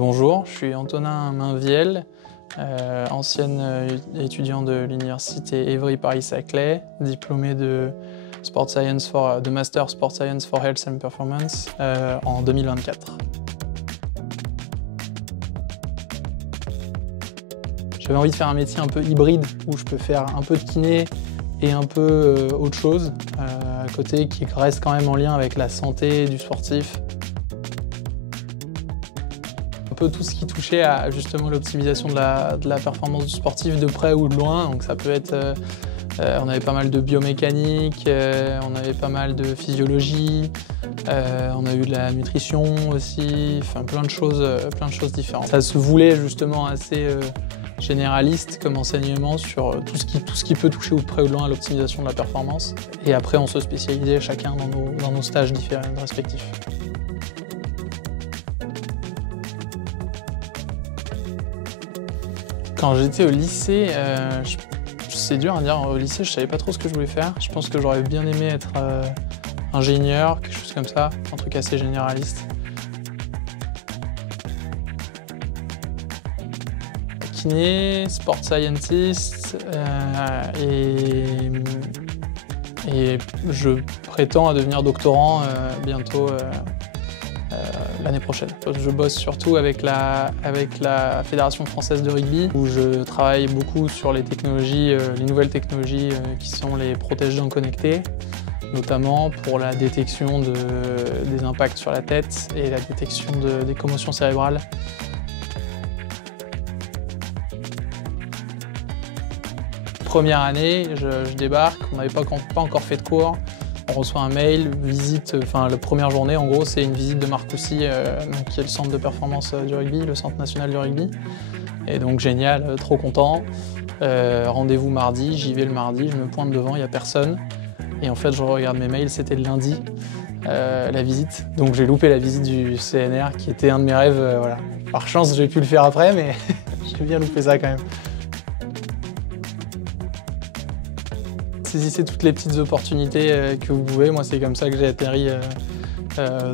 Bonjour, je suis Antonin Mainviel, ancienne étudiant de l'université Évry-Paris-Saclay, diplômé de Master Sport Science for Health and Performance en 2024. J'avais envie de faire un métier un peu hybride où je peux faire un peu de kiné et un peu autre chose à côté qui reste quand même en lien avec la santé du sportif. Un peu tout ce qui touchait à justement l'optimisation de la performance du sportif de près ou de loin. Donc ça peut être, on avait pas mal de biomécanique, on avait pas mal de physiologie, on a eu de la nutrition aussi, enfin plein de choses différentes. Ça se voulait justement assez généraliste comme enseignement sur tout ce qui peut toucher ou de près ou de loin à l'optimisation de la performance. Et après on se spécialisait chacun dans nos stages différents respectifs. Quand j'étais au lycée, c'est dur à dire, au lycée je savais pas trop ce que je voulais faire. Je pense que j'aurais bien aimé être ingénieur, quelque chose comme ça, un truc assez généraliste. Kiné, sport scientist et je prétends à devenir doctorant bientôt l'année prochaine. Je bosse surtout avec la Fédération française de rugby où je travaille beaucoup sur les technologies, les nouvelles technologies qui sont les protège-dents connectés, notamment pour la détection des impacts sur la tête et la détection des commotions cérébrales. Première année, je débarque, on n'avait pas encore fait de cours. On reçoit un mail, visite, enfin la première journée en gros c'est une visite de Marcoussis, qui est le centre de performance du rugby, le centre national du rugby. Et donc génial, trop content. Rendez-vous mardi, j'y vais le mardi, je me pointe devant, il n'y a personne. Et en fait je regarde mes mails, c'était le lundi, la visite. Donc j'ai loupé la visite du CNR qui était un de mes rêves, voilà. Par chance j'ai pu le faire après mais j'ai bien loupé ça quand même. Saisissez toutes les petites opportunités que vous pouvez. Moi, c'est comme ça que j'ai atterri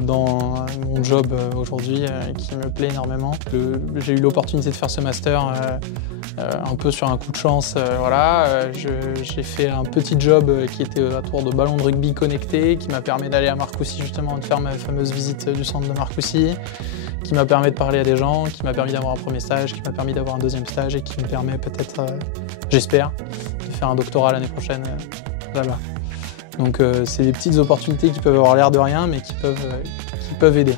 dans mon job aujourd'hui, qui me plaît énormément. J'ai eu l'opportunité de faire ce master un peu sur un coup de chance. Voilà. J'ai fait un petit job qui était à tour de ballon de rugby connecté, qui m'a permis d'aller à Marcoussis justement, de faire ma fameuse visite du centre de Marcoussis, qui m'a permis de parler à des gens, qui m'a permis d'avoir un premier stage, qui m'a permis d'avoir un deuxième stage et qui me permet peut-être, j'espère, de faire un doctorat l'année prochaine là-bas. Donc c'est des petites opportunités qui peuvent avoir l'air de rien mais qui peuvent aider.